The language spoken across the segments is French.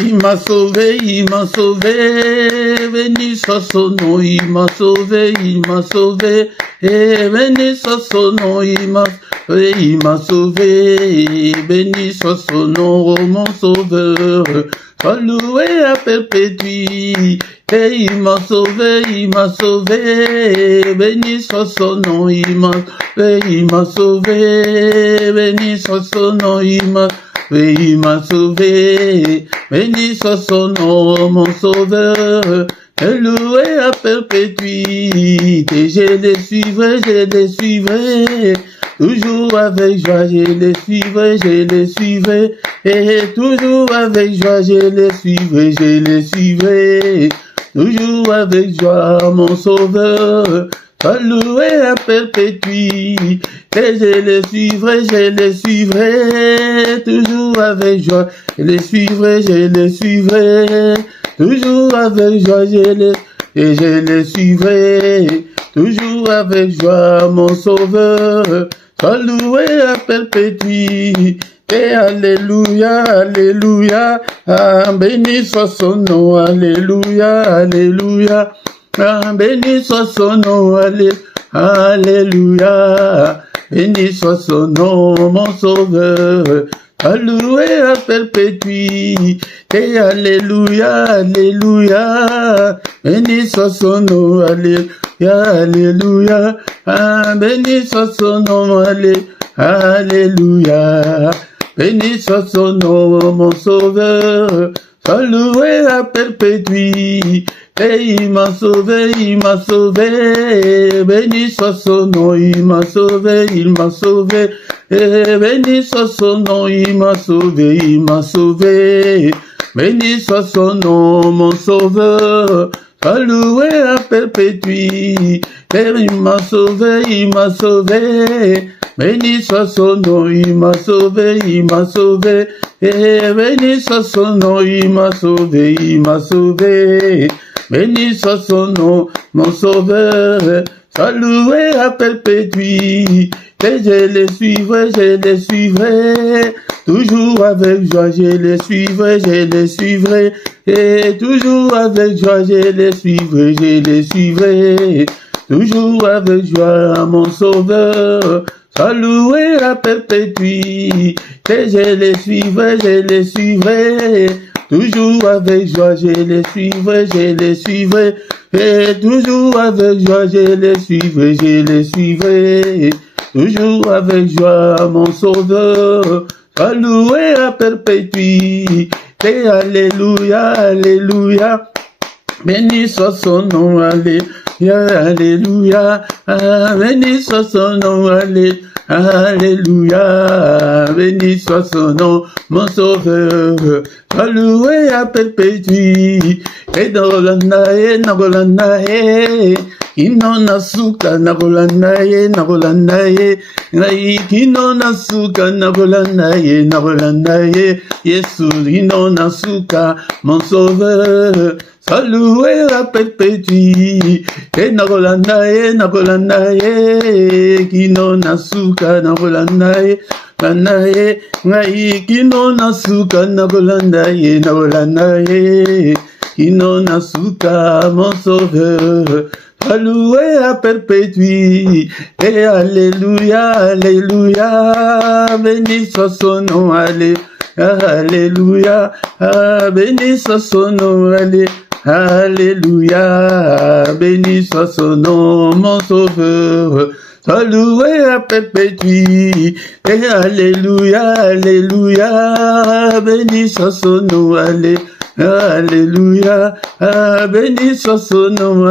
Il m'a sauvé, béni soit son nom, il m'a sauvé, et béni soit son nom, il m'a sauvé, béni soit son nom, oh mon sauveur, sois loué à perpétuité, et il m'a sauvé, béni soit son nom, il m'a sauvé, béni soit son nom, il m'a sauvé, béni soit son nom, mon sauveur, et loué à perpétuité, je les suivrai, toujours avec joie, je les suivrai, et toujours avec joie, je les suivrai, toujours avec joie, mon sauveur, sois loué à perpétuité, et je les suivrai, toujours avec joie, je les suivrai, toujours avec joie, je les suivrai, toujours avec joie, mon sauveur, sois loué à perpétuité, alléluia, alléluia, ah, béni soit son nom, alléluia, alléluia, ah, béni soit son nom, alléluia, béni soit son nom, mon sauveur, loué à perpétuité, alléluia, alléluia, béni soit son nom, alléluia, alléluia, ah, béni soit son nom, alléluia, béni soit son nom, mon sauveur, sois loué à perpétuité, il m'a sauvé, béni soit son nom, il m'a sauvé, et béni soit son nom, il m'a sauvé, béni soit son nom, mon sauveur, sois loué à perpétuité, il m'a sauvé, béni soit son nom, il m'a sauvé, et béni soit son nom, il m'a sauvé, béni soit son nom, mon sauveur, sois loué à perpétuité, je les suivrai, toujours avec joie, je les suivrai, et toujours avec joie, je les suivrai, toujours avec joie, mon sauveur, sois loué à perpétuité, je les suivrai, toujours avec joie, je les suivrai, et toujours avec joie, je les suivrai, toujours avec joie, mon sauveur, sois loué à perpétuité, alléluia, alléluia, béni soit son nom, alléluia, alléluia, ah, béni soit son nom, alléluia, béni soit son nom, mon sauveur, sois loué à perpétuité, et Nagolanae, Kino nasuka Nagolanae, Kino nasuka Nagolanae, Yesu, Kino nasuka, mon sauveur, sois loué à perpétuité, et Nagolanae, Kino nasuka Nagolanae, Kino nasuka Nagolanae, Kino nasuka, mon sauveur, loué à perpétuité, et alléluia, alléluia, béni soit son nom, alléluia, béni soit son nom, alléluia, béni soit son nom, mon sauveur, sois loué à perpétuité, et alléluia, alléluia, béni soit son nom, alléluia, béni soit son nom,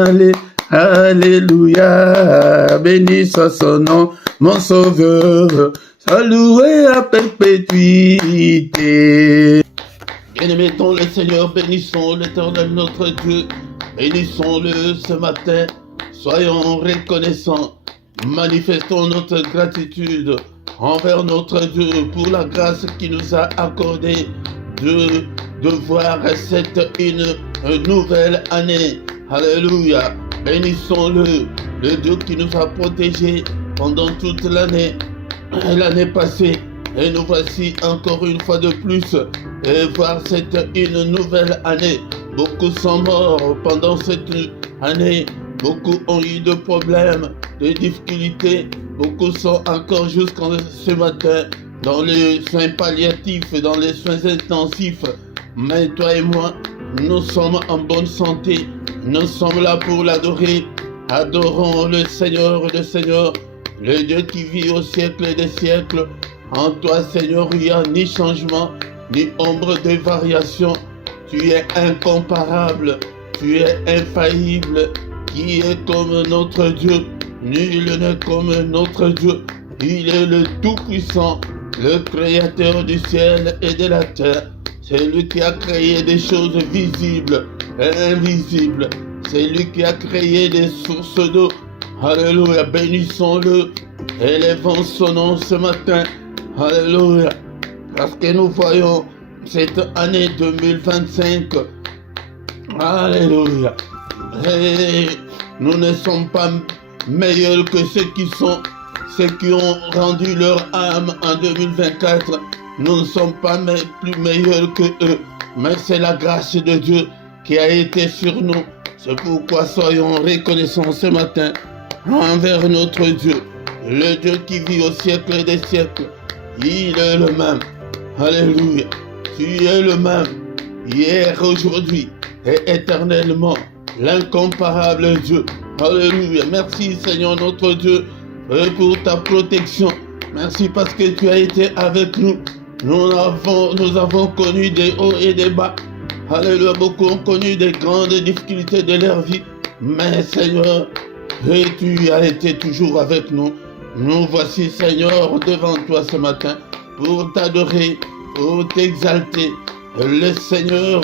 alléluia, béni soit son nom, mon sauveur, sois loué à perpétuité. Bien-aimés dans le Seigneur, bénissons l'Éternel notre Dieu, bénissons-le ce matin, soyons reconnaissants, manifestons notre gratitude envers notre Dieu pour la grâce qu'il nous a accordée de voir une nouvelle année. Alléluia. Bénissons-le, le Dieu qui nous a protégés pendant toute l'année passée. Et nous voici encore une fois de plus et voir une nouvelle année. Beaucoup sont morts pendant cette année. Beaucoup ont eu de problèmes, de difficultés. Beaucoup sont encore jusqu'à ce matin dans les soins palliatifs, dans les soins intensifs. Mais toi et moi, nous sommes en bonne santé. Nous sommes là pour l'adorer. Adorons le Seigneur, le Dieu qui vit au siècle des siècles. En toi, Seigneur, il n'y a ni changement, ni ombre de variation. Tu es incomparable, tu es infaillible. Qui est comme notre Dieu? Nul n'est comme notre Dieu. Il est le Tout-Puissant, le Créateur du ciel et de la terre. C'est lui qui a créé des choses visibles et invisibles. C'est lui qui a créé des sources d'eau. Alléluia, bénissons-le. Élevons son nom ce matin. Alléluia. Parce que nous voyons cette année 2025. Alléluia. Et nous ne sommes pas meilleurs que ceux qui ont rendu leur âme en 2024. Nous ne sommes pas plus meilleurs que eux. Mais c'est la grâce de Dieu qui a été sur nous. C'est pourquoi soyons reconnaissants ce matin envers notre Dieu. Le Dieu qui vit au siècle des siècles. Il est le même. Alléluia. Tu es le même. Hier, aujourd'hui et éternellement. L'incomparable Dieu. Alléluia. Merci Seigneur notre Dieu pour ta protection. Merci parce que tu as été avec nous. Nous avons connu des hauts et des bas. Alléluia. Beaucoup ont connu des grandes difficultés de leur vie. Mais Seigneur, et tu as été toujours avec nous. Nous voici Seigneur devant toi ce matin pour t'adorer, pour t'exalter. Le Seigneur,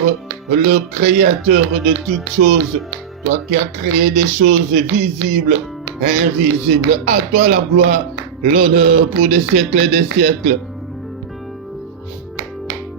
le Créateur de toutes choses. Toi qui as créé des choses visibles, invisibles. À toi la gloire, l'honneur pour des siècles et des siècles.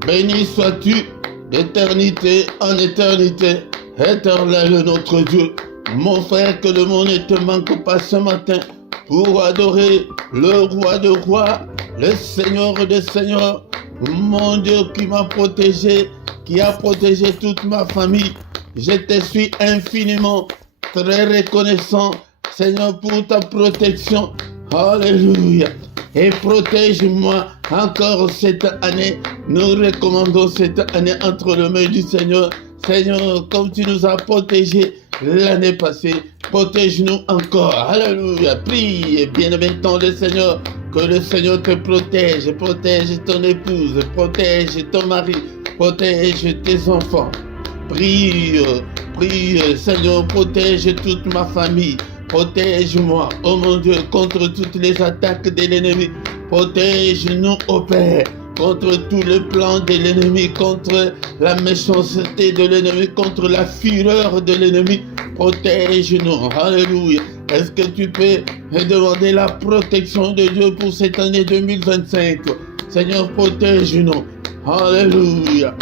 Béni sois-tu d'éternité en éternité, éternel notre Dieu. Mon frère, que le monde ne te manque pas ce matin pour adorer le roi de rois, le Seigneur des seigneurs, mon Dieu qui m'a protégé, qui a protégé toute ma famille. Je te suis infiniment très reconnaissant, Seigneur, pour ta protection. Alléluia. Et protège-moi encore cette année. Nous recommandons cette année entre les mains du Seigneur. Seigneur, comme tu nous as protégés l'année passée, protège-nous encore. Alléluia. Prie et bien-aimé le Seigneur, que le Seigneur te protège. Protège ton épouse, protège ton mari, protège tes enfants. Prie, Seigneur, protège toute ma famille. Protège-moi, oh mon Dieu, contre toutes les attaques de l'ennemi. Protège-nous, ô Père, contre tous les plans de l'ennemi, contre la méchanceté de l'ennemi, contre la fureur de l'ennemi. Protège-nous, alléluia. Est-ce que tu peux demander la protection de Dieu pour cette année 2025? Seigneur, protège-nous, alléluia.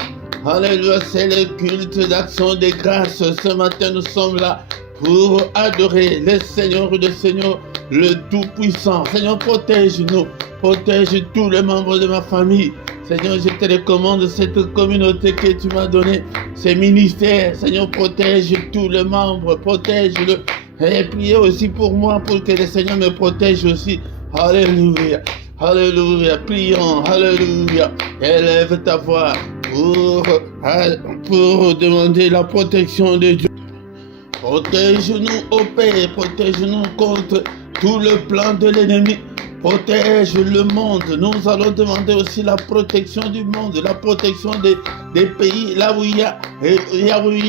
Alléluia, c'est le culte d'action de grâce. Ce matin, nous sommes là pour adorer le Seigneur des Seigneurs, le Tout-Puissant. Seigneur, protège-nous, protège tous les membres de ma famille. Seigneur, je te recommande cette communauté que tu m'as donnée, ces ministères. Seigneur, protège tous les membres, protège-le. Et priez aussi pour moi, pour que le Seigneur me protège aussi. Alléluia, alléluia, prions, alléluia. Élève ta voix pour demander la protection de Dieu. Protège-nous, ô Père, protège-nous contre tout le plan de l'ennemi. Protège le monde. Nous allons demander aussi la protection du monde, la protection des pays là où il y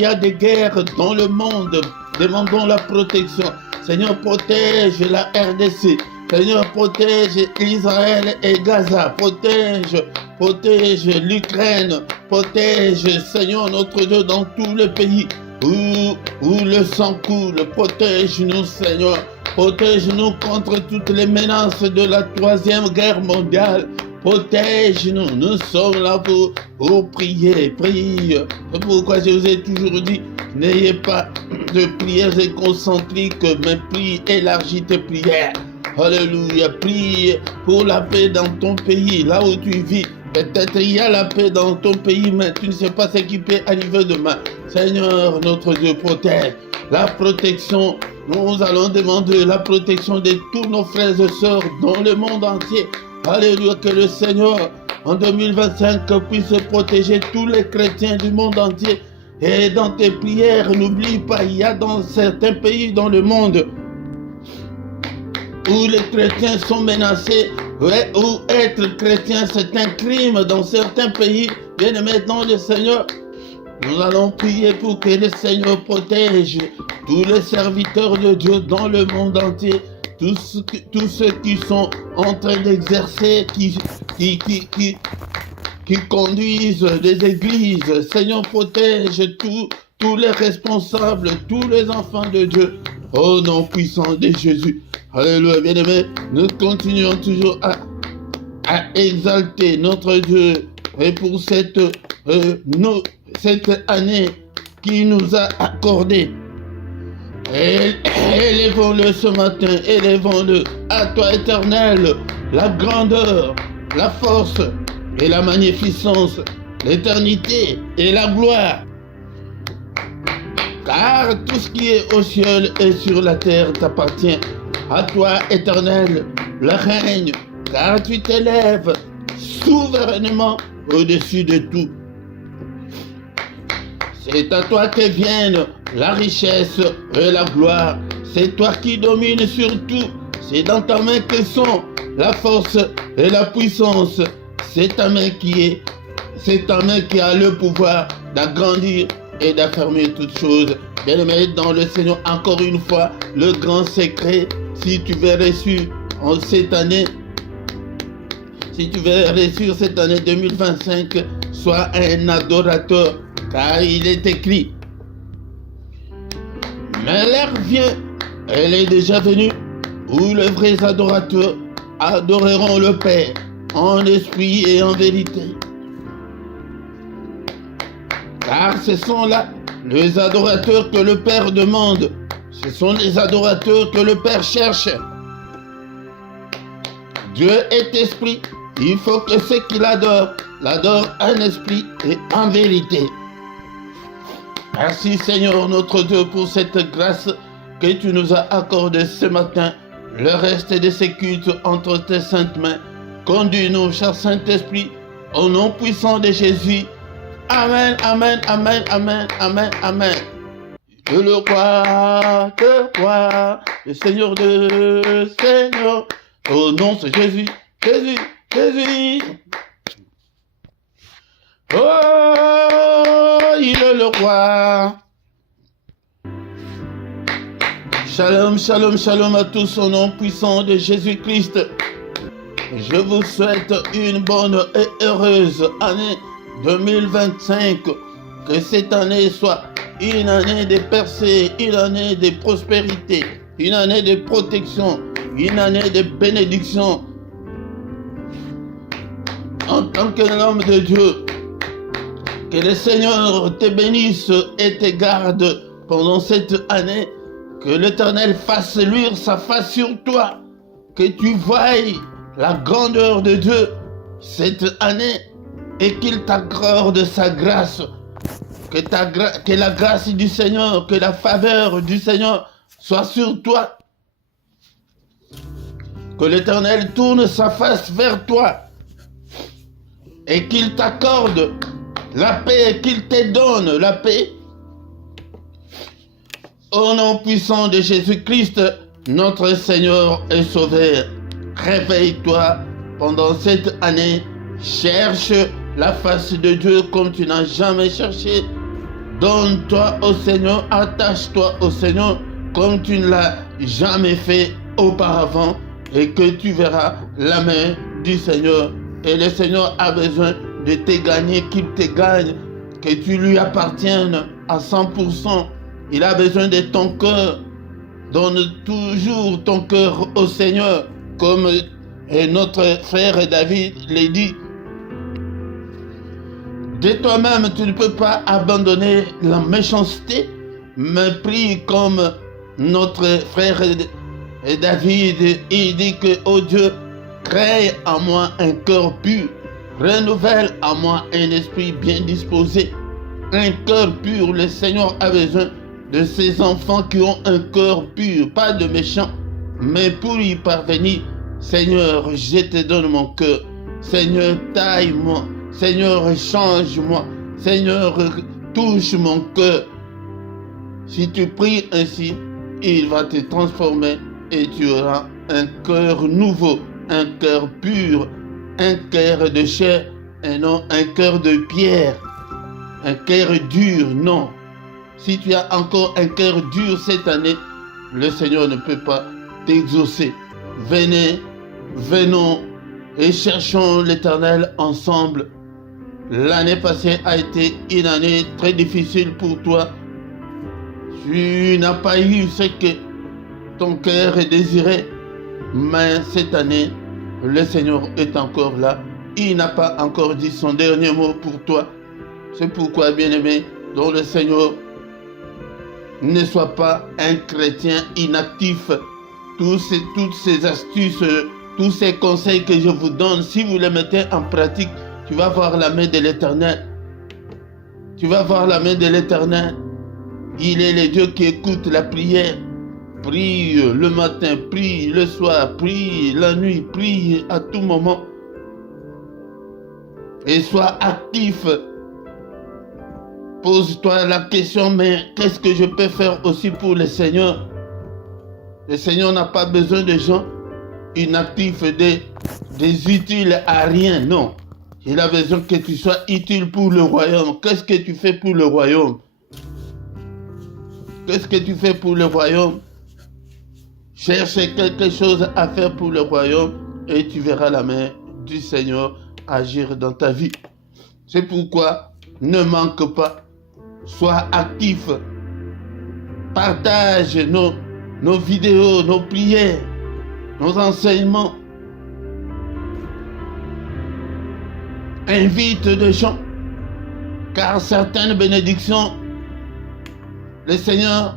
a des guerres dans le monde. Demandons la protection. Seigneur, protège la RDC. Seigneur, protège Israël et Gaza. Protège l'Ukraine. Protège, Seigneur, notre Dieu, dans tous les pays où le sang coule. Protège-nous, Seigneur. Protège-nous contre toutes les menaces de la 3e guerre mondiale. Protège-nous. Nous sommes là pour prier. Prie. C'est pourquoi je vous ai toujours dit, n'ayez pas de prières concentriques, mais prie, élargis tes prières. Alléluia. Prie pour la paix dans ton pays, là où tu vis. Peut-être il y a la paix dans ton pays, mais tu ne sais pas ce qui peut arriver demain. Seigneur, notre Dieu, protège. La protection, nous allons demander la protection de tous nos frères et sœurs dans le monde entier. Alléluia, que le Seigneur, en 2025, puisse protéger tous les chrétiens du monde entier. Et dans tes prières, n'oublie pas, il y a dans certains pays dans le monde où les chrétiens sont menacés, ouais, où être chrétien c'est un crime dans certains pays. Bien-aimés dans le Seigneur, nous allons prier pour que le Seigneur protège tous les serviteurs de Dieu dans le monde entier, tous ceux qui sont en train d'exercer, qui conduisent les églises. Seigneur, protège tous les responsables, tous les enfants de Dieu. Au nom puissant de Jésus. Alléluia, bien-aimés, nous continuons toujours à exalter notre Dieu et pour cette année qu'il nous a accordée. Élevons-le ce matin, élevons-le à toi, Éternel, la grandeur, la force et la magnificence, l'éternité et la gloire. Car tout ce qui est au ciel et sur la terre t'appartient. À toi, Éternel, le règne, car tu t'élèves souverainement au-dessus de tout. C'est à toi que viennent la richesse et la gloire. C'est toi qui domines sur tout. C'est dans ta main que sont la force et la puissance. C'est ta main qui a le pouvoir d'agrandir et d'affermir toutes choses. Bien-aimés dans le Seigneur, encore une fois, le grand secret, si tu veux réussir cette année 2025, sois un adorateur, car il est écrit. Mais l'heure vient, elle est déjà venue, où les vrais adorateurs adoreront le Père en esprit et en vérité. Car ce sont là les adorateurs que le Père demande. Ce sont les adorateurs que le Père cherche. Dieu est esprit. Il faut que ceux qui l'adorent en esprit et en vérité. Merci Seigneur notre Dieu pour cette grâce que tu nous as accordée ce matin. Le reste de ces cultes entre tes saintes mains. Conduis-nous, cher Saint-Esprit, au nom puissant de Jésus. Amen, amen, amen, amen, amen, amen. Que le roi, le Seigneur de Seigneur, au nom de Jésus, Jésus, Jésus. Oh, il est le roi. Shalom, shalom, shalom à tous au nom puissant de Jésus-Christ. Je vous souhaite une bonne et heureuse année 2025. Que cette année soit une année de percée, une année de prospérité, une année de protection, une année de bénédiction. En tant qu'homme de Dieu, que le Seigneur te bénisse et te garde pendant cette année. Que l'Éternel fasse luire sa face sur toi. Que tu voies la grandeur de Dieu cette année et qu'il t'accorde sa grâce. Que la grâce du Seigneur, que la faveur du Seigneur soit sur toi. Que l'Éternel tourne sa face vers toi et qu'il t'accorde la paix, qu'il te donne la paix. Au nom puissant de Jésus-Christ, notre Seigneur et Sauveur, réveille-toi pendant cette année. Cherche la face de Dieu comme tu n'as jamais cherché. Donne-toi au Seigneur, attache-toi au Seigneur comme tu ne l'as jamais fait auparavant et que tu verras la main du Seigneur. Et le Seigneur a besoin de te gagner, qu'il te gagne, que tu lui appartiennes à 100%. Il a besoin de ton cœur. Donne toujours ton cœur au Seigneur, comme notre frère David l'a dit. De toi-même, tu ne peux pas abandonner la méchanceté, mais prie comme notre frère Et David, il dit que, oh Dieu, crée en moi un cœur pur, renouvelle en moi un esprit bien disposé. Un cœur pur, le Seigneur a besoin de ses enfants qui ont un cœur pur, pas de méchants. Mais pour y parvenir, Seigneur, je te donne mon cœur. Seigneur, taille-moi. Seigneur, change-moi. Seigneur, touche mon cœur. Si tu pries ainsi, il va te transformer et tu auras un cœur nouveau, un cœur pur, un cœur de chair et non un cœur de pierre. Un cœur dur, non. Si tu as encore un cœur dur cette année, le Seigneur ne peut pas t'exaucer. Venons et cherchons l'Éternel ensemble. L'année passée a été une année très difficile pour toi. Tu n'as pas eu ce que ton cœur désirait. Mais cette année, le Seigneur est encore là. Il n'a pas encore dit son dernier mot pour toi. C'est pourquoi, bien-aimé, dans le Seigneur, ne sois pas un chrétien inactif. Toutes ces astuces, tous ces conseils que je vous donne, si vous les mettez en pratique, tu vas voir la main de l'Éternel. Tu vas voir la main de l'Éternel. Il est le Dieu qui écoute la prière. Prie le matin, prie le soir, prie la nuit, prie à tout moment. Et sois actif. Pose-toi la question, mais qu'est-ce que je peux faire aussi pour le Seigneur? Le Seigneur n'a pas besoin de gens inactifs, des utiles à rien, non. Il a besoin que tu sois utile pour le royaume. Qu'est-ce que tu fais pour le royaume? Qu'est-ce que tu fais pour le royaume? Cherche quelque chose à faire pour le royaume et tu verras la main du Seigneur agir dans ta vie. C'est pourquoi ne manque pas. Sois actif. Partage nos vidéos, nos prières, nos enseignements. Invite des gens. Car certaines bénédictions, le Seigneur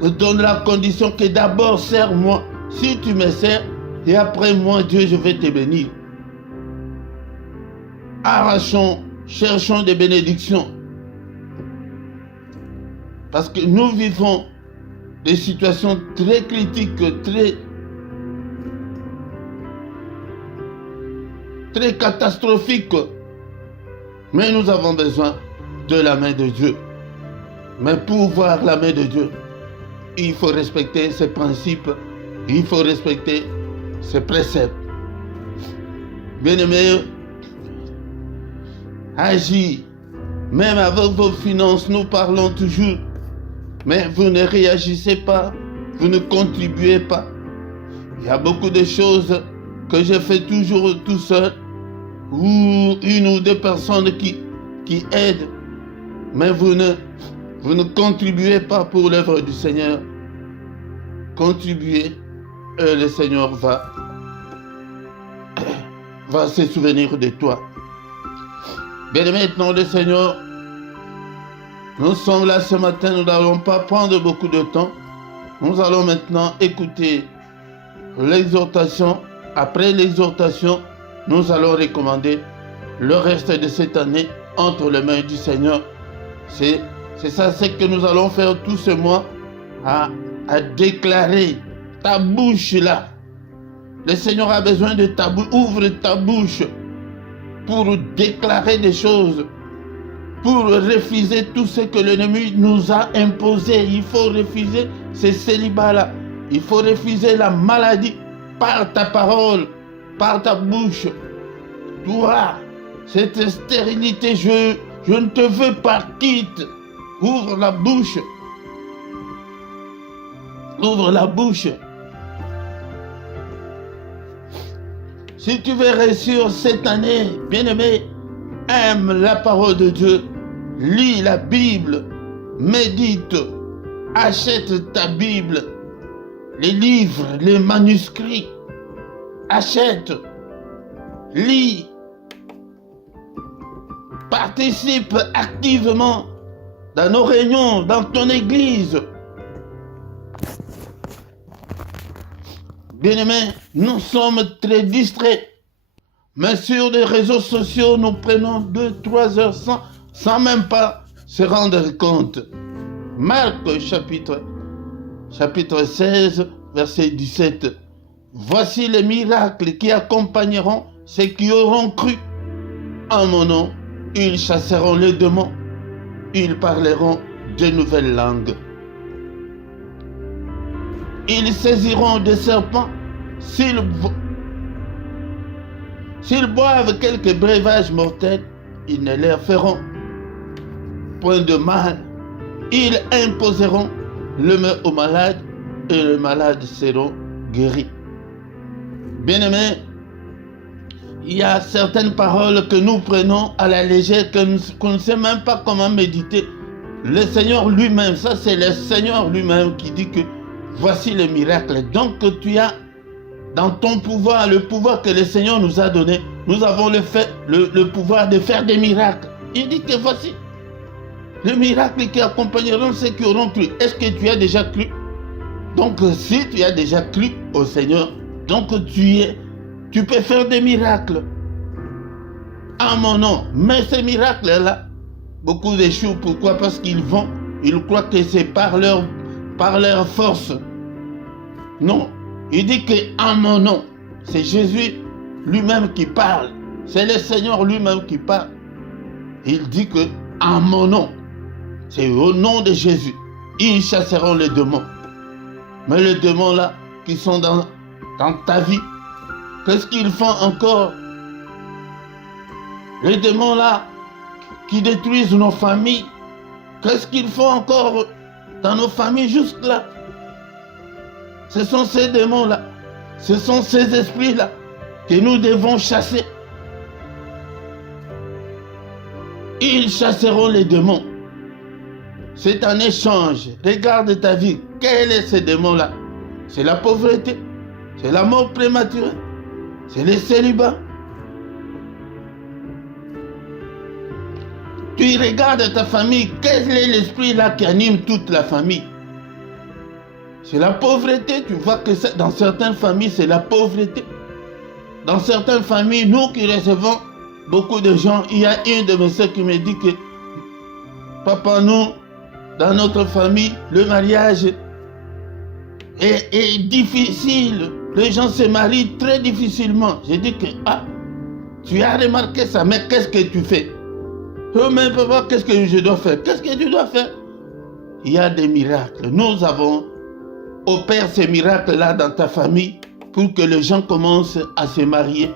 te donne la condition que d'abord sers-moi. Si tu me sers, et après moi, Dieu, je vais te bénir. Arrachons, cherchons des bénédictions. Parce que nous vivons des situations très critiques, très catastrophiques. Mais nous avons besoin de la main de Dieu. Mais pour voir la main de Dieu, il faut respecter ses principes, il faut respecter ses préceptes. Bien-aimés, agis. Même avec vos finances, nous parlons toujours. Mais vous ne réagissez pas, vous ne contribuez pas. Il y a beaucoup de choses que je fais toujours tout seul, ou une ou deux personnes qui aident, mais vous ne contribuez pas pour l'œuvre du Seigneur. Contribuez et le Seigneur va se souvenir de toi. Bien maintenant, le Seigneur, nous sommes là ce matin, nous n'allons pas prendre beaucoup de temps. Nous allons maintenant écouter l'exhortation. Après l'exhortation, nous allons recommander le reste de cette année entre les mains du Seigneur. C'est ça, c'est que nous allons faire tout ce mois à déclarer ta bouche là. Le Seigneur a besoin de ta bouche. Ouvre ta bouche pour déclarer des choses, pour refuser tout ce que l'ennemi nous a imposé. Il faut refuser ce célibat-là. Il faut refuser la maladie par ta parole, par ta bouche. Toi, cette stérilité, je ne te veux pas, quitte. Ouvre la bouche. Ouvre la bouche. Si tu veux réussir cette année, bien-aimé, aime la parole de Dieu, lis la Bible, médite, achète ta Bible, les livres, les manuscrits, achète, lis, participe activement dans nos réunions, dans ton église. Bien-aimés, nous sommes très distraits. Mais sur les réseaux sociaux, nous prenons 2-3 heures sans même pas se rendre compte. Marc chapitre 16, verset 17. Voici les miracles qui accompagneront ceux qui auront cru. En mon nom, ils chasseront les démons. Ils parleront de nouvelles langues. Ils saisiront des serpents. S'ils boivent quelques breuvages mortels, ils ne leur feront point de mal. Ils imposeront le main aux malades et les malades seront guéris. Bien-aimés, il y a certaines paroles que nous prenons à la légère, qu'on ne sait même pas comment méditer. Le Seigneur lui-même, ça c'est le Seigneur lui-même qui dit que voici le miracle. Donc tu as dans ton pouvoir, le pouvoir que le Seigneur nous a donné, nous avons le pouvoir de faire des miracles. Il dit que voici les miracles qui accompagneront ceux qui auront cru. Est-ce que tu as déjà cru? Donc si tu as déjà cru au Seigneur, donc tu peux faire des miracles en mon nom. Mais ces miracles-là, beaucoup échouent. Pourquoi? Parce qu'ils croient que c'est par leur force. Non. Il dit que en mon nom, c'est Jésus lui-même qui parle. C'est le Seigneur lui-même qui parle. Il dit que en mon nom, c'est au nom de Jésus, ils chasseront les démons. Mais les démons là, qui sont dans ta vie, qu'est-ce qu'ils font encore? Les démons là, qui détruisent nos familles, qu'est-ce qu'ils font encore dans nos familles jusque-là? Ce sont ces démons-là, ce sont ces esprits-là que nous devons chasser. Ils chasseront les démons. C'est un échange. Regarde ta vie. Quel est ce démon-là? C'est la pauvreté, c'est la mort prématurée, c'est le célibat. Tu regardes ta famille, quel est l'esprit là qui anime toute la famille? C'est la pauvreté. Tu vois que dans certaines familles, c'est la pauvreté. Dans certaines familles, nous qui recevons beaucoup de gens, il y a une de mes soeurs qui me dit que papa, nous, dans notre famille, le mariage est difficile. Les gens se marient très difficilement. J'ai dit que, tu as remarqué ça, mais qu'est-ce que tu fais? Oh, mais papa, qu'est-ce que je dois faire? Qu'est-ce que tu dois faire? Il y a des miracles. Nous avons opéré ces miracles-là dans ta famille pour que les gens commencent à se marier.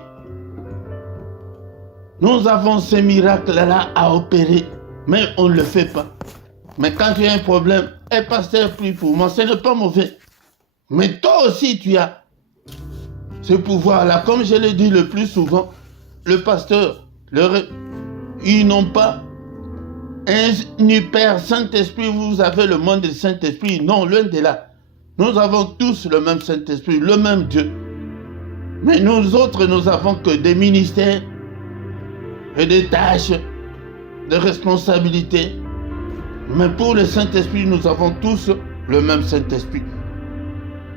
Nous avons ces miracles-là à opérer, mais on ne le fait pas. Mais quand tu as un problème, pasteur, prie pour moi, ce n'est pas mauvais. Mais toi aussi, tu as ce pouvoir-là. Comme je le dis le plus souvent, le pasteur, ils n'ont pas un hyper Saint-Esprit. Vous avez le monde du Saint-Esprit. Non, loin de là. Nous avons tous le même Saint-Esprit, le même Dieu. Mais nous autres, nous n'avons que des ministères et des tâches, des responsabilités. Mais pour le Saint-Esprit, nous avons tous le même Saint-Esprit.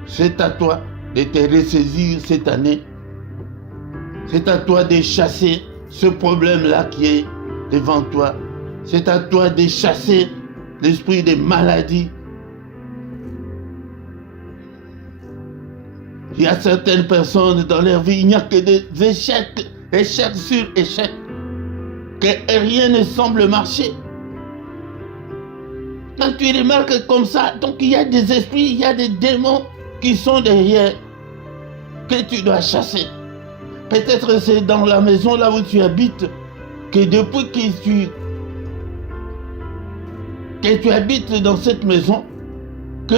C'est à toi de te ressaisir cette année. C'est à toi de chasser ce problème-là qui est devant toi. C'est à toi de chasser l'esprit des maladies. Il y a certaines personnes dans leur vie, il n'y a que des échecs, échecs sur échecs, que rien ne semble marcher. Quand tu remarques comme ça, donc il y a des esprits, il y a des démons qui sont derrière, que tu dois chasser. Peut-être c'est dans la maison là où tu habites, que depuis que tu habites dans cette maison, que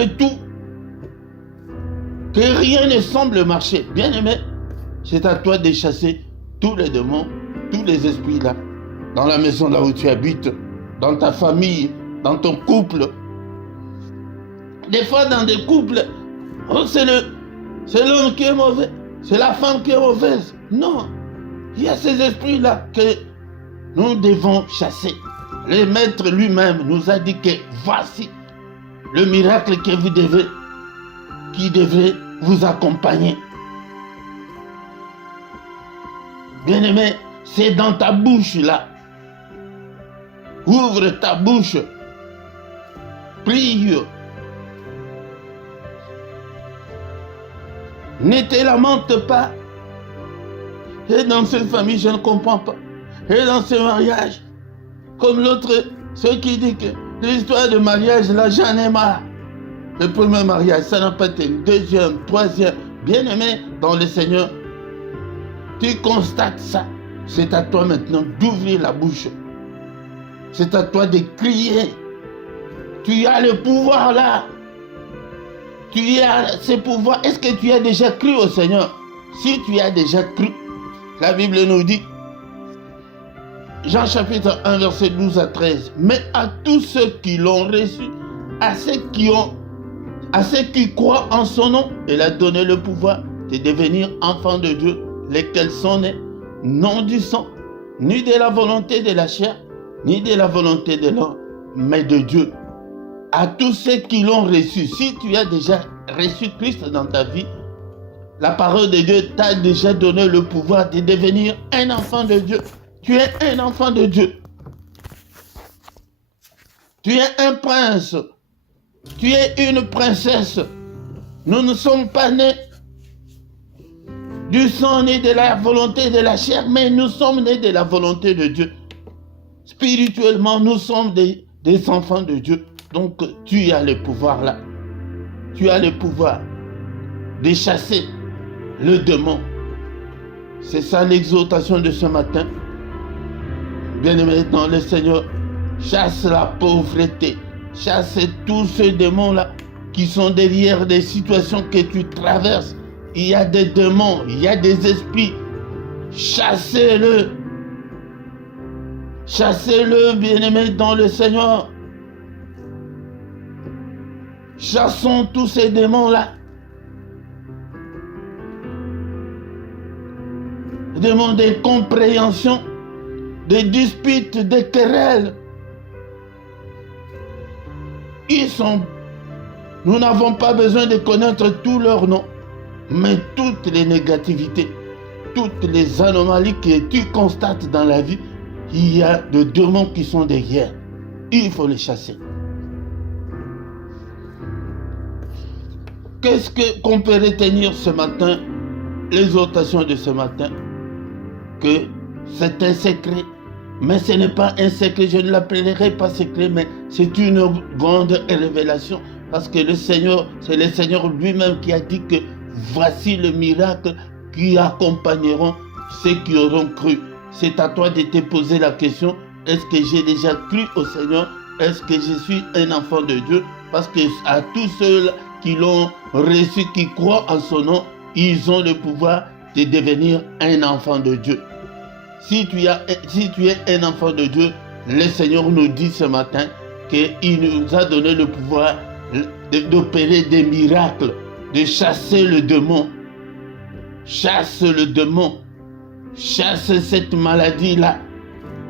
rien ne semble marcher. Bien aimé, c'est à toi de chasser tous les démons, tous les esprits là, dans la maison là où tu habites, dans ta famille, dans ton couple. Des fois dans des couples, c'est l'homme qui est mauvais, c'est la femme qui est mauvaise. Non, il y a ces esprits là que nous devons chasser. Le maître lui-même nous a dit que voici le miracle que qui devrait vous accompagner. Bien-aimé, c'est dans ta bouche là. Ouvre ta bouche. Prie. Ne te lamente pas. Et dans cette famille, je ne comprends pas. Et dans ce mariage, comme l'autre, ceux qui disent que l'histoire de mariage, là, j'en ai marre. Le premier mariage, ça n'a pas été le deuxième, troisième. Bien-aimé dans le Seigneur, tu constates ça. C'est à toi maintenant d'ouvrir la bouche. C'est à toi de crier. Tu as le pouvoir là. Tu as ce pouvoir. Est-ce que tu as déjà cru au Seigneur? Si tu as déjà cru, la Bible nous dit, Jean chapitre 1, verset 12 à 13, mais à tous ceux qui l'ont reçu, à ceux qui croient en son nom, il a donné le pouvoir de devenir enfants de Dieu, lesquels sont nés, non du sang, ni de la volonté de la chair, ni de la volonté de l'homme, mais de Dieu. À tous ceux qui l'ont reçu, si tu as déjà reçu Christ dans ta vie, la parole de Dieu t'a déjà donné le pouvoir de devenir un enfant de Dieu. Tu es un enfant de Dieu. Tu es un prince. Tu es une princesse. Nous ne sommes pas nés du sang ni de la volonté de la chair, mais nous sommes nés de la volonté de Dieu. Spirituellement, nous sommes des enfants de Dieu. Donc, tu as le pouvoir là. Tu as le pouvoir de chasser le démon. C'est ça l'exhortation de ce matin. Bien-aimé dans le Seigneur, chasse la pauvreté. Chasse tous ces démons-là qui sont derrière des situations que tu traverses. Il y a des démons, il y a des esprits. Chassez-le. Chassez-le, bien-aimé dans le Seigneur. Chassons tous ces démons-là. Démons de compréhension, de disputes, de querelles. Nous n'avons pas besoin de connaître tous leurs noms, mais toutes les négativités, toutes les anomalies que tu constates dans la vie, il y a des démons qui sont derrière. Il faut les chasser. Qu'est-ce qu'on peut retenir ce matin, l'exhortation de ce matin? Que c'est un secret, mais ce n'est pas un secret, je ne l'appellerai pas secret, mais c'est une grande révélation, parce que le Seigneur, c'est le Seigneur lui-même qui a dit que voici le miracle qui accompagneront ceux qui auront cru. C'est à toi de te poser la question, est-ce que j'ai déjà cru au Seigneur? Est-ce que je suis un enfant de Dieu? Parce que à tous ceux qui l'ont reçu, qui croient en son nom, ils ont le pouvoir de devenir un enfant de Dieu. Si tu es un enfant de Dieu, le Seigneur nous dit ce matin qu'il nous a donné le pouvoir d'opérer des miracles, de chasser le démon. Chasse le démon. Chasse cette maladie-là.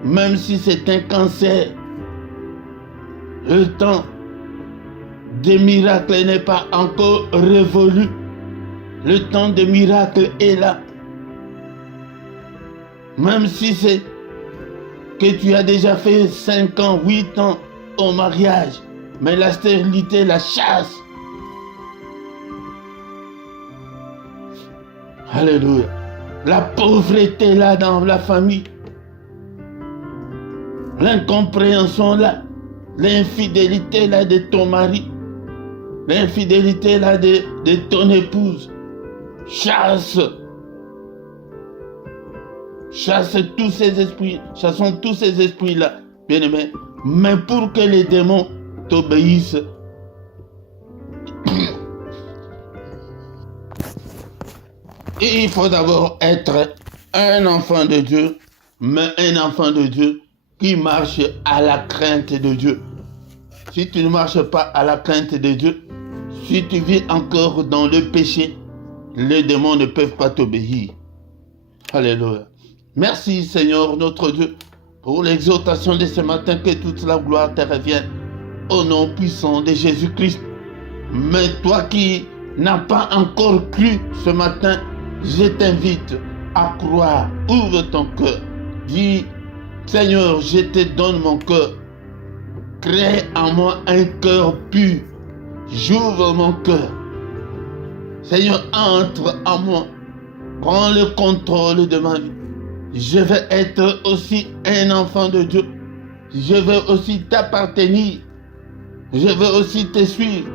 Même si c'est un cancer, le temps des miracles n'est pas encore révolu. Le temps des miracles est là. Même si c'est que tu as déjà fait 5 ans, 8 ans au mariage, mais la stérilité la chasse. Alléluia. La pauvreté là dans la famille. L'incompréhension là. L'infidélité là de ton mari. L'infidélité là de ton épouse. Chasse. Chasse tous ces esprits. Chassons tous ces esprits là, bien-aimés. Mais pour que les démons t'obéissent, il faut d'abord être un enfant de Dieu, mais un enfant de Dieu qui marche à la crainte de Dieu. Si tu ne marches pas à la crainte de Dieu, si tu vis encore dans le péché, les démons ne peuvent pas t'obéir. Alléluia. Merci Seigneur notre Dieu pour l'exhortation de ce matin, que toute la gloire te revienne au nom puissant de Jésus-Christ. Mais toi qui n'a pas encore cru ce matin, je t'invite à croire. Ouvre ton cœur. Dis, Seigneur, je te donne mon cœur. Crée en moi un cœur pur. J'ouvre mon cœur. Seigneur, entre en moi. Prends le contrôle de ma vie. Je veux être aussi un enfant de Dieu. Je veux aussi t'appartenir. Je veux aussi te suivre.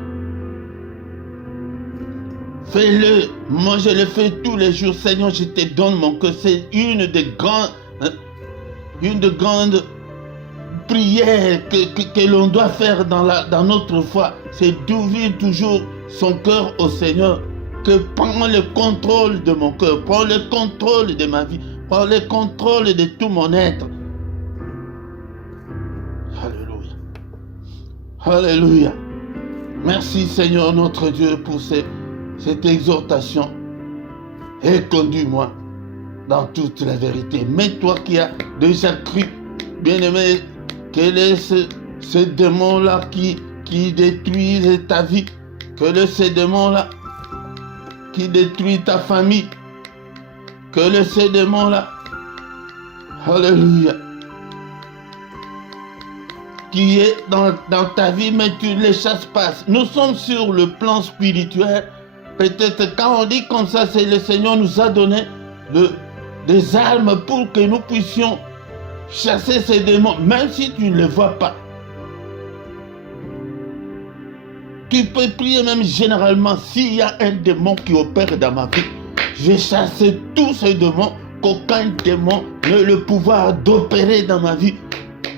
Fais-le. Moi, je le fais tous les jours. Seigneur, je te donne mon cœur. C'est une des grandes prières que l'on doit faire dans notre foi. C'est d'ouvrir toujours son cœur au Seigneur. Que prends le contrôle de mon cœur. Prends le contrôle de ma vie. Prends le contrôle de tout mon être. Alléluia. Alléluia. Merci Seigneur notre Dieu pour cette exhortation. Et conduis-moi dans toute la vérité. Mais toi qui as déjà cru, bien-aimé, quel est ce démon-là qui détruit ta vie? Quel est ce démon-là qui détruit ta famille? Quel est ce démon-là? Alléluia. Qui est dans ta vie, mais tu ne les chasses pas. Nous sommes sur le plan spirituel. Peut-être quand on dit comme ça, c'est le Seigneur nous a donné des armes pour que nous puissions chasser ces démons, même si tu ne les vois pas. Tu peux prier même généralement, s'il y a un démon qui opère dans ma vie, je chasse tous ces démons, qu'aucun démon n'ait le pouvoir d'opérer dans ma vie,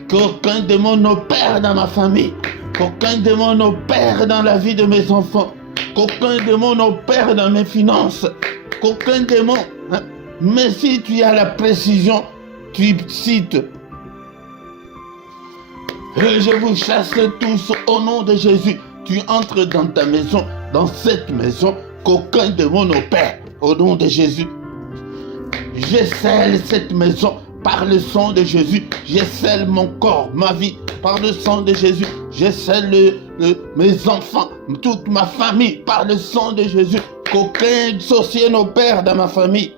qu'aucun démon n'opère dans ma famille, qu'aucun démon n'opère dans la vie de mes enfants, qu'aucun démon n'opère dans mes finances, qu'aucun démon... Mais si tu as la précision, tu cites. Et je vous chasse tous au nom de Jésus. Tu entres dans ta maison, dans cette maison, qu'aucun démon n'opère au nom de Jésus. Je scelle cette maison par le sang de Jésus. Je scelle mon corps, ma vie, par le sang de Jésus. Je scelle mes enfants, toute ma famille, par le sang de Jésus. Qu'aucun sorcier n'opère dans ma famille.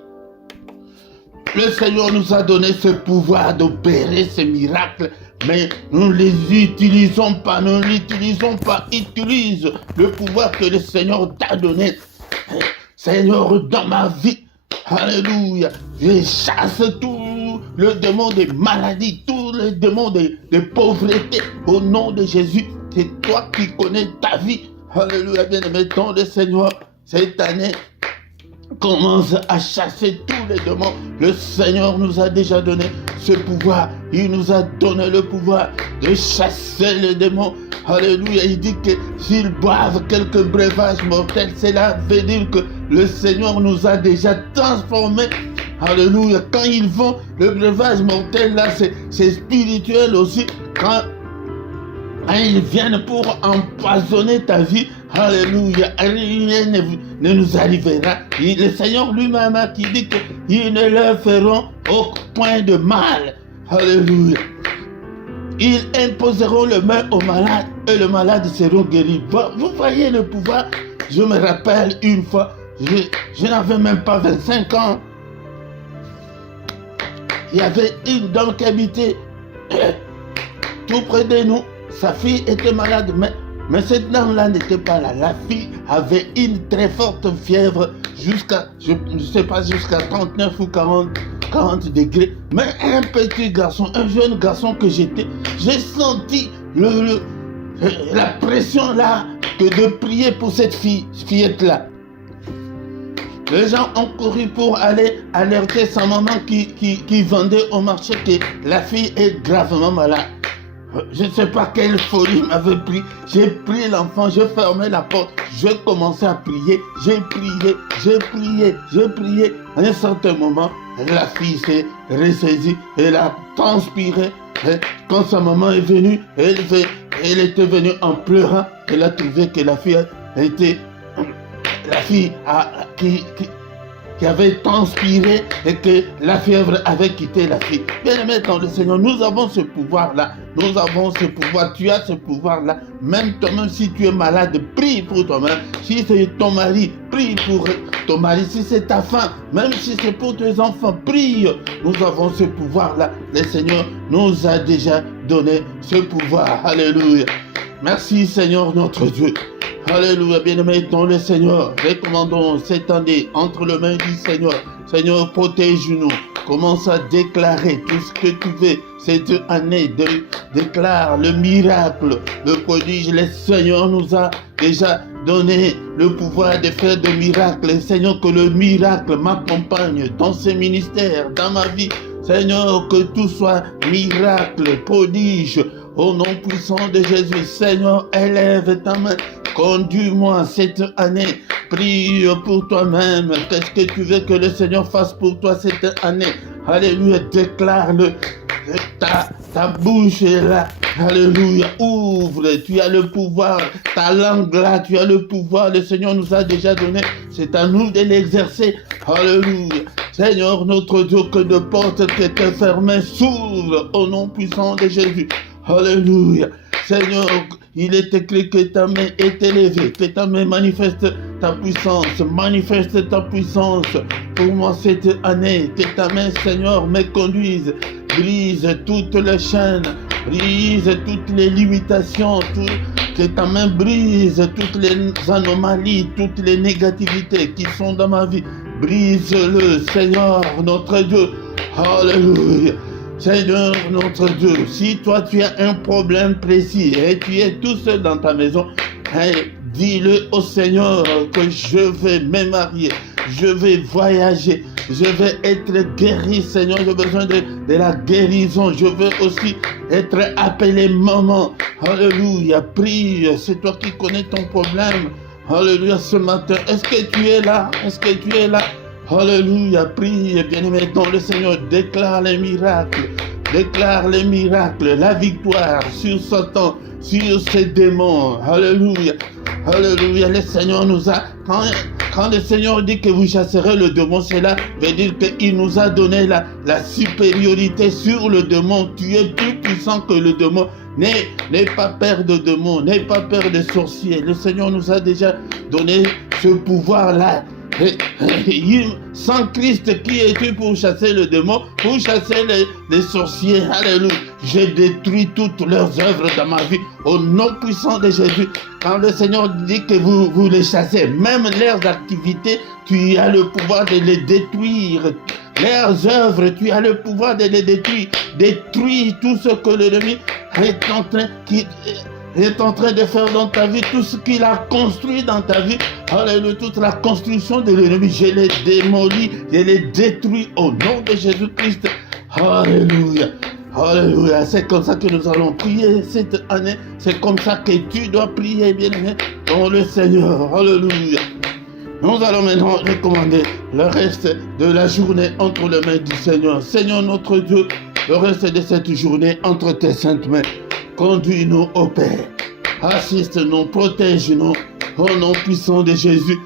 Le Seigneur nous a donné ce pouvoir d'opérer ces miracles, mais nous ne les utilisons pas, nous ne l'utilisons pas. Utilise le pouvoir que le Seigneur t'a donné. Seigneur, dans ma vie, alléluia, je chasse tout le démon des maladies, tous les démons de pauvreté, au nom de Jésus. C'est toi qui connais ta vie. Alléluia, bien-aimé, ton le Seigneur, cette année, commence à chasser tous les démons. Le Seigneur nous a déjà donné ce pouvoir. Il nous a donné le pouvoir de chasser les démons. Alléluia. Il dit que s'ils boivent quelques breuvages mortels, cela veut dire que le Seigneur nous a déjà transformés. Alléluia. Quand ils vont, le breuvage mortel là, c'est spirituel aussi. Quand ils viennent pour empoisonner ta vie, alléluia, rien ne nous arrivera. Le Seigneur lui-même qui dit qu'ils ne leur feront aucun point de mal. Alléluia. Ils imposeront le main au malade et le malade seront guéris. Vous voyez le pouvoir? Je me rappelle une fois, je n'avais même pas 25 ans. Il y avait une dame qui habitait tout près de nous. Sa fille était malade, mais cette dame-là n'était pas là. La fille avait une très forte fièvre jusqu'à, je ne sais pas, jusqu'à 39 ou 40 degrés. Mais un petit garçon, un jeune garçon que j'étais, j'ai senti la pression là, que de prier pour cette fillette-là. Les gens ont couru pour aller alerter sa maman qui vendait au marché que la fille est gravement malade. Je ne sais pas quelle folie m'avait pris. J'ai pris l'enfant, j'ai fermé la porte, j'ai commencé à prier, j'ai prié. À un certain moment, la fille s'est ressaisie, elle a transpiré. Et quand sa maman est venue, elle était venue en pleurant. Elle a trouvé que la fille était... qui avait transpiré et que la fièvre avait quitté la fille. Bien-aimé dans le Seigneur, nous avons ce pouvoir-là. Nous avons ce pouvoir. Tu as ce pouvoir-là. Même toi-même, si tu es malade, prie pour toi-même. Si c'est ton mari, prie pour ton mari. Si c'est ta femme, même si c'est pour tes enfants, prie. Nous avons ce pouvoir-là. Le Seigneur nous a déjà donné ce pouvoir. Alléluia. Merci Seigneur notre Dieu. Alléluia, bien-aimés dans le Seigneur. Recommandons cette année entre les mains du Seigneur. Seigneur, protège-nous. Commence à déclarer tout ce que tu veux. Cette année, déclare le miracle, le prodige. Le Seigneur nous a déjà donné le pouvoir de faire des miracles. Seigneur, que le miracle m'accompagne dans ce ministère, dans ma vie. Seigneur, que tout soit miracle, prodige. Au nom puissant de Jésus, Seigneur, élève ta main. Conduis-moi cette année. Prie pour toi-même. Qu'est-ce que tu veux que le Seigneur fasse pour toi cette année? Alléluia. Déclare-le. Ta bouche est là. Alléluia. Ouvre. Tu as le pouvoir. Ta langue là. Tu as le pouvoir. Le Seigneur nous a déjà donné. C'est à nous de l'exercer. Alléluia. Seigneur, notre Dieu, que de portes qui étaient fermées s'ouvrent au nom puissant de Jésus. Alléluia. Seigneur, il est écrit que ta main est élevée, que ta main manifeste ta puissance pour moi cette année, que ta main, Seigneur, me conduise, brise toutes les chaînes, brise toutes les limitations, que ta main brise toutes les anomalies, toutes les négativités qui sont dans ma vie, brise-le, Seigneur, notre Dieu, alléluia. Seigneur notre Dieu, si toi tu as un problème précis et tu es tout seul dans ta maison, dis-le au Seigneur que je vais me marier, je vais voyager, je vais être guéri, Seigneur, j'ai besoin de la guérison, je veux aussi être appelé maman. Alléluia, prie, c'est toi qui connais ton problème. Alléluia, ce matin, est-ce que tu es là? Est-ce que tu es là? Alléluia, prie, bien-aimé dans le Seigneur, déclare les miracles, la victoire sur Satan, sur ses démons. Alléluia, alléluia, le Seigneur nous a, quand le Seigneur dit que vous chasserez le démon, cela veut dire qu'il nous a donné la supériorité sur le démon. Tu es plus puissant que le démon. N'aie pas peur de démons, n'aie pas peur des sorciers. Le Seigneur nous a déjà donné ce pouvoir-là. Sans Christ, qui es-tu pour chasser le démon, pour chasser les sorciers? Alléluia. J'ai détruit toutes leurs œuvres dans ma vie au nom puissant de Jésus. Quand le Seigneur dit que vous les chassez, même leurs activités, tu as le pouvoir de les détruire. Leurs œuvres, tu as le pouvoir de les détruire. Détruis tout ce que l'ennemi est en train de faire dans ta vie, tout ce qu'il a construit dans ta vie. Alléluia, toute la construction de l'ennemi, je les démolis, je les détruis au nom de Jésus-Christ. Alléluia. Alléluia, c'est comme ça que nous allons prier cette année. C'est comme ça que tu dois prier, bien-aimé, dans le Seigneur. Alléluia. Nous allons maintenant recommander le reste de la journée entre les mains du Seigneur. Seigneur notre Dieu, le reste de cette journée entre tes saintes mains. Conduis-nous au Père. Assiste-nous, protège-nous au nom puissant de Jésus.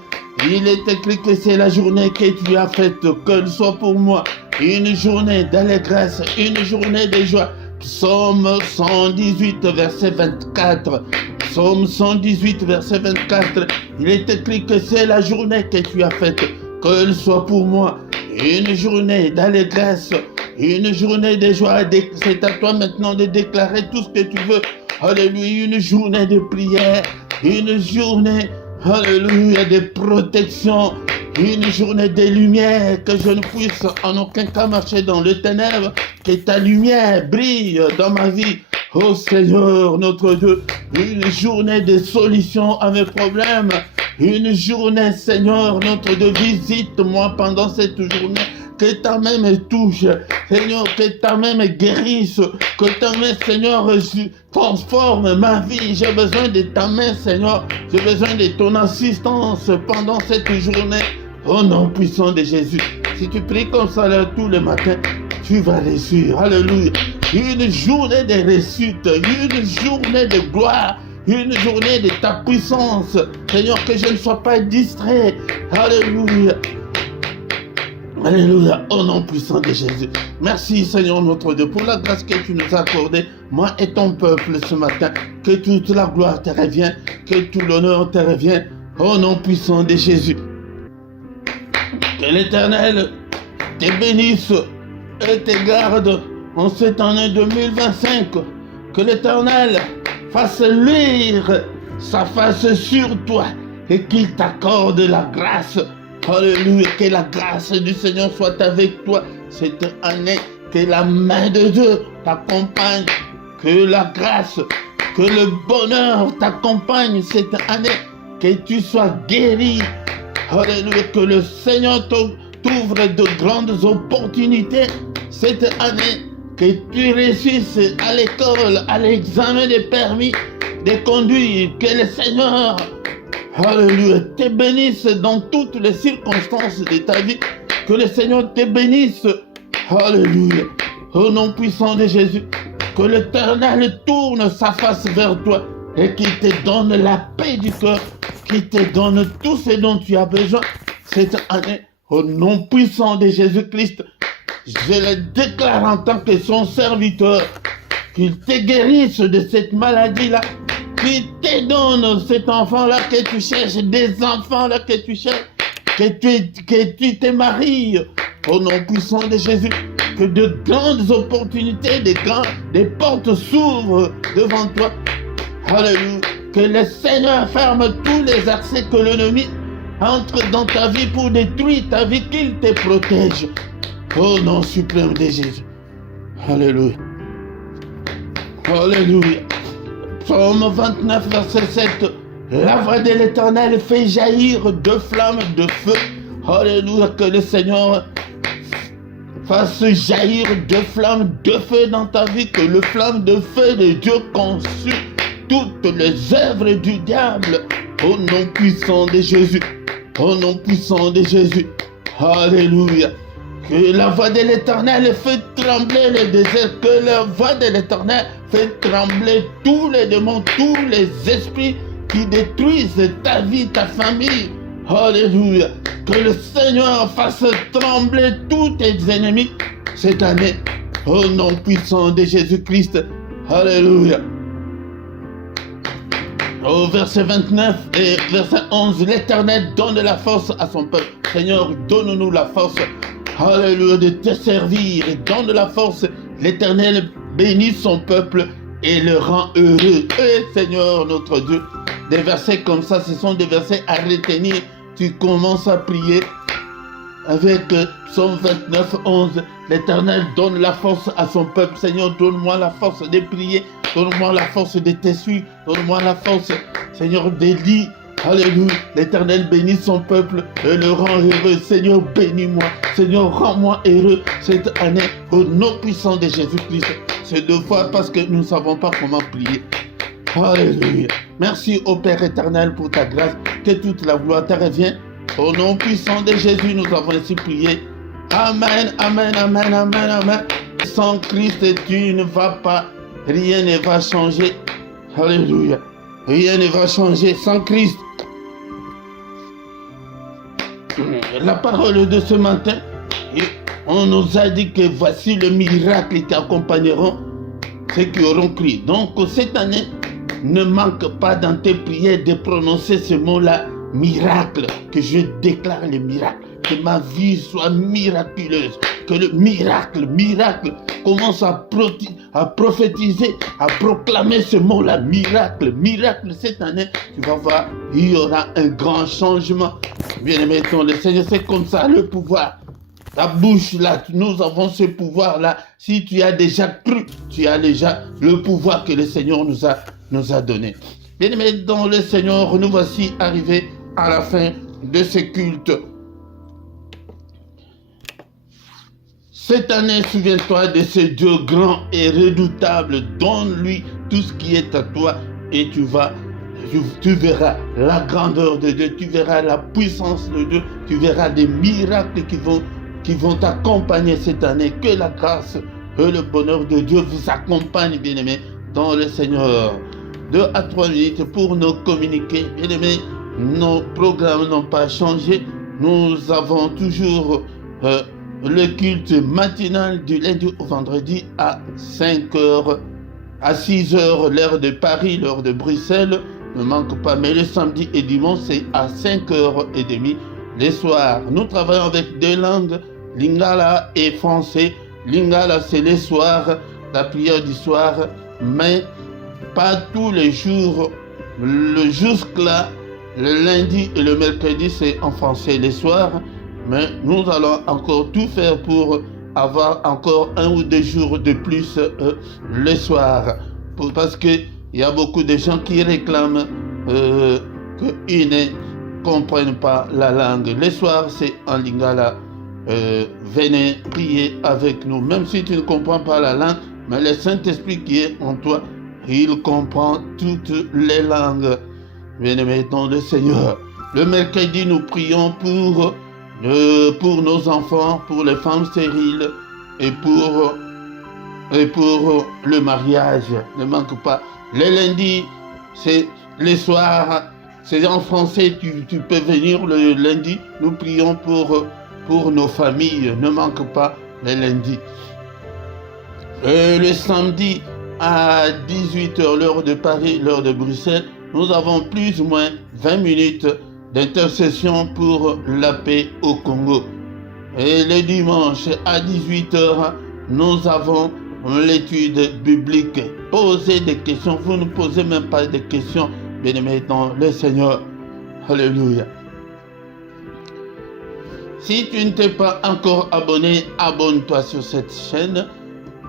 Il est écrit que c'est la journée que tu as faite, qu'elle soit pour moi une journée d'allégresse, une journée de joie. Psaume 118, verset 24. Psaume 118, verset 24. Il est écrit que c'est la journée que tu as faite, qu'elle soit pour moi une journée d'allégresse, une journée de joie. C'est à toi maintenant de déclarer tout ce que tu veux. Alléluia, une journée de prière, une journée, alléluia, de protection, une journée de lumière, que je ne puisse en aucun cas marcher dans le ténèbres, que ta lumière brille dans ma vie. Oh Seigneur, notre Dieu, une journée de solution à mes problèmes, une journée, Seigneur, notre Dieu, visite-moi pendant cette journée. Que ta main me touche, Seigneur, que ta main me guérisse, que ta main, Seigneur, transforme ma vie. J'ai besoin de ta main, Seigneur. J'ai besoin de ton assistance pendant cette journée. Au nom puissant de Jésus. Si tu pries comme ça là, tous les matins, tu vas réussir. Alléluia. Une journée de réussite, une journée de gloire, une journée de ta puissance. Seigneur, que je ne sois pas distrait. Alléluia. Alléluia, au nom puissant de Jésus. Merci Seigneur notre Dieu pour la grâce que tu nous as accordée, moi et ton peuple ce matin. Que toute la gloire te revienne, que tout l'honneur te revienne, au nom puissant de Jésus. Que l'Éternel te bénisse et te garde en cette année 2025. Que l'Éternel fasse luire sa face sur toi et qu'il t'accorde la grâce. Alléluia, que la grâce du Seigneur soit avec toi cette année, que la main de Dieu t'accompagne, que la grâce, que le bonheur t'accompagne cette année, que tu sois guéri. Alléluia, que le Seigneur t'ouvre de grandes opportunités cette année, que tu réussisses à l'école, à l'examen des permis de conduire, que le Seigneur, alléluia, te bénisse dans toutes les circonstances de ta vie. Que le Seigneur te bénisse. Alléluia. Au nom puissant de Jésus. Que l'Éternel tourne sa face vers toi et qu'il te donne la paix du cœur. Qu'il te donne tout ce dont tu as besoin cette année. Au nom puissant de Jésus-Christ. Je le déclare en tant que son serviteur. Qu'il te guérisse de cette maladie-là. Qu'il te donne cet enfant-là que tu cherches, des enfants-là que tu cherches, que tu te maries, au nom puissant de Jésus, que de grandes opportunités, des portes s'ouvrent devant toi. Alléluia. Que le Seigneur ferme tous les accès que l'ennemi entre dans ta vie pour détruire ta vie, qu'il te protège. Au nom suprême de Jésus. Alléluia. Alléluia. Psaume 29, verset 7. La voix de l'Éternel fait jaillir deux flammes de feu. Alléluia, que le Seigneur fasse jaillir deux flammes de feu dans ta vie, que le flamme de feu de Dieu consume toutes les œuvres du diable. Au nom puissant de Jésus. Au nom puissant de Jésus. Alléluia. Que la voix de l'Éternel fait trembler le désert, que la voix de l'Éternel fait trembler tous les démons, tous les esprits qui détruisent ta vie, ta famille. Alléluia. Que le Seigneur fasse trembler tous tes ennemis cette année. Au nom puissant de Jésus-Christ. Alléluia. Au verset 29 et verset 11, l'Éternel donne la force à son peuple. Seigneur, donne-nous la force. Alléluia, de te servir et donne la force. L'Éternel bénit son peuple et le rend heureux. Et Seigneur notre Dieu, des versets comme ça, ce sont des versets à retenir. Tu commences à prier avec Psaume 29, 11. L'Éternel donne la force à son peuple. Seigneur, donne-moi la force de prier. Donne-moi la force de te suivre. Donne-moi la force, Seigneur, de lire. Alléluia. L'Éternel bénit son peuple et le rend heureux. Seigneur, bénis-moi. Seigneur, rends-moi heureux cette année au nom puissant de Jésus-Christ. C'est deux fois parce que nous ne savons pas comment prier. Alléluia. Merci au Père éternel pour ta grâce. Que toute la gloire te revienne. Au nom puissant de Jésus, nous avons ainsi prié. Amen, amen, amen, amen, amen. Sans Christ, tu ne vas pas. Rien ne va changer. Alléluia. Rien ne va changer sans Christ. La parole de ce matin, on nous a dit que voici le miracle qui accompagneront ceux qui auront crié. Donc cette année, ne manque pas dans tes prières de prononcer ce mot-là, miracle, que je déclare le miracle. Que ma vie soit miraculeuse, que le miracle commence à prophétiser, à proclamer ce mot-là, miracle, cette année, tu vas voir, il y aura un grand changement. Bien-aimé, le Seigneur, c'est comme ça, le pouvoir. Ta bouche là, nous avons ce pouvoir-là. Si tu as déjà cru, tu as déjà le pouvoir que le Seigneur nous a donné. Bien-aimé, dans le Seigneur, nous voici arrivés à la fin de ce culte. Cette année, souviens-toi de ce Dieu grand et redoutable. Donne-lui tout ce qui est à toi et tu verras la grandeur de Dieu, tu verras la puissance de Dieu, tu verras des miracles qui vont t'accompagner cette année. Que la grâce et le bonheur de Dieu vous accompagnent, bien-aimés, dans le Seigneur. 2 à 3 minutes pour nous communiquer. Bien-aimés, nos programmes n'ont pas changé. Nous avons toujours le culte matinal du lundi au vendredi à 5h, à 6h, l'heure de Paris, l'heure de Bruxelles, ne manque pas. Mais le samedi et dimanche, c'est à 5h30 les soirs. Nous travaillons avec deux langues, Lingala et français. Lingala, c'est les soirs, la prière du soir, mais pas tous les jours. Jusque-là, le lundi et le mercredi, c'est en français les soirs. Mais nous allons encore tout faire pour avoir encore 1 ou 2 jours de plus le soir. Parce qu'il y a beaucoup de gens qui réclament qu'ils ne comprennent pas la langue. Le soir, c'est en lingala. Venez prier avec nous. Même si tu ne comprends pas la langue, mais le Saint-Esprit qui est en toi, il comprend toutes les langues. Bien-aimés dans le Seigneur. Le mercredi, nous prions pour nos enfants, pour les femmes stériles et pour le mariage. Ne manque pas. Les lundis, c'est les soirs, c'est en français, tu peux venir le lundi. Nous prions pour nos familles. Ne manque pas les lundis. Le samedi à 18h, l'heure de Paris, l'heure de Bruxelles, nous avons plus ou moins 20 minutes d'intercession pour la paix au Congo. Et le dimanche à 18h, nous avons l'étude biblique. Posez des questions. Vous ne posez même pas de questions, bien-aimés dans le Seigneur. Alléluia. Si tu ne t'es pas encore abonné, abonne-toi sur cette chaîne.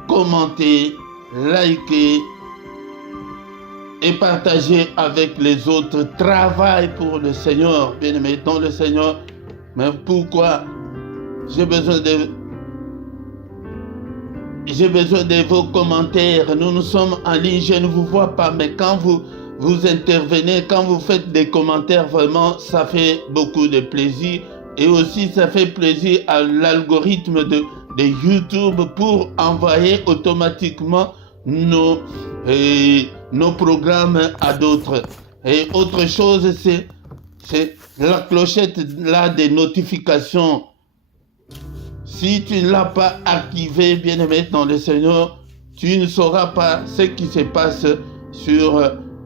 Commentez, likez et partagez avec les autres. Travaille pour le Seigneur, bien-aimé dans le Seigneur. Mais pourquoi? J'ai besoin de vos commentaires. Nous sommes en ligne, je ne vous vois pas, mais quand vous intervenez, quand vous faites des commentaires, vraiment, ça fait beaucoup de plaisir. Et aussi, ça fait plaisir à l'algorithme de YouTube pour envoyer automatiquement nos programmes à d'autres. Et autre chose, c'est la clochette là des notifications. Si tu ne l'as pas activé, bien-aimé dans le Seigneur, tu ne sauras pas ce qui se passe sur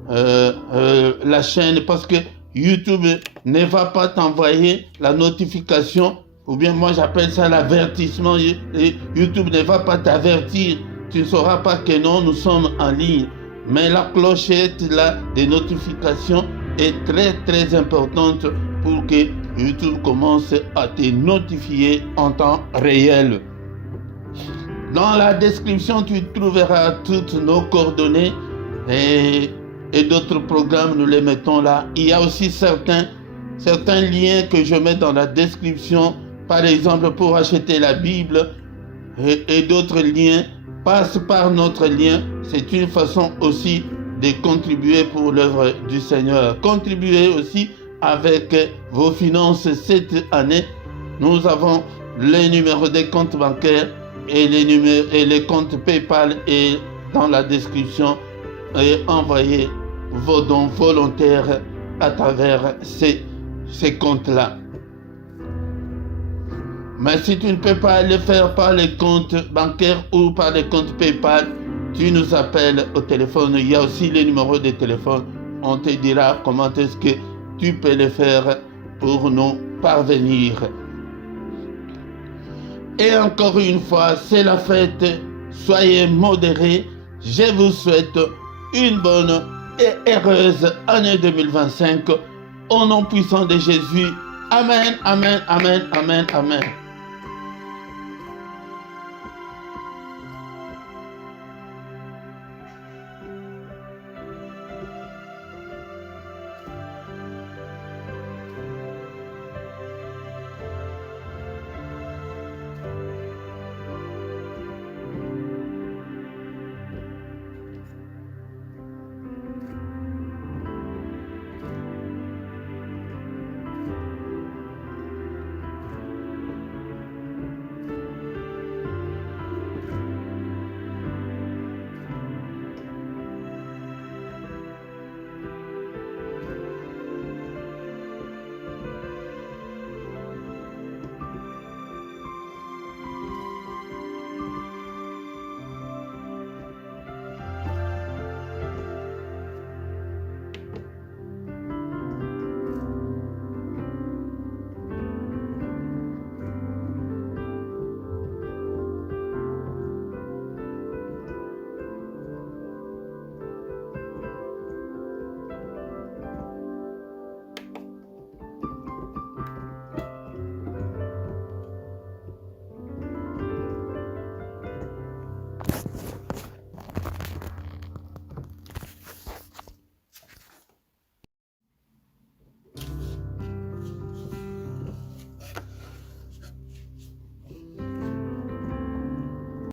la chaîne, parce que YouTube ne va pas t'envoyer la notification, ou bien moi j'appelle ça l'avertissement. YouTube ne va pas t'avertir. Tu ne sauras pas que non, nous sommes en ligne. Mais la clochette là des notifications est très très importante pour que YouTube commence à te notifier en temps réel. Dans la description, tu trouveras toutes nos coordonnées et d'autres programmes, nous les mettons là. Il y a aussi certains liens que je mets dans la description, par exemple pour acheter la Bible et d'autres liens. Passe par notre lien. C'est une façon aussi de contribuer pour l'œuvre du Seigneur. Contribuez aussi avec vos finances cette année. Nous avons les numéros des comptes bancaires et les comptes PayPal et dans la description, et envoyez vos dons volontaires à travers ces comptes-là. Mais si tu ne peux pas le faire par les comptes bancaires ou par les comptes PayPal, tu nous appelles au téléphone. Il y a aussi les numéros de téléphone. On te dira comment est-ce que tu peux le faire pour nous parvenir. Et encore une fois, c'est la fête. Soyez modérés. Je vous souhaite une bonne et heureuse année 2025. Au nom puissant de Jésus. Amen, amen, amen, amen, amen.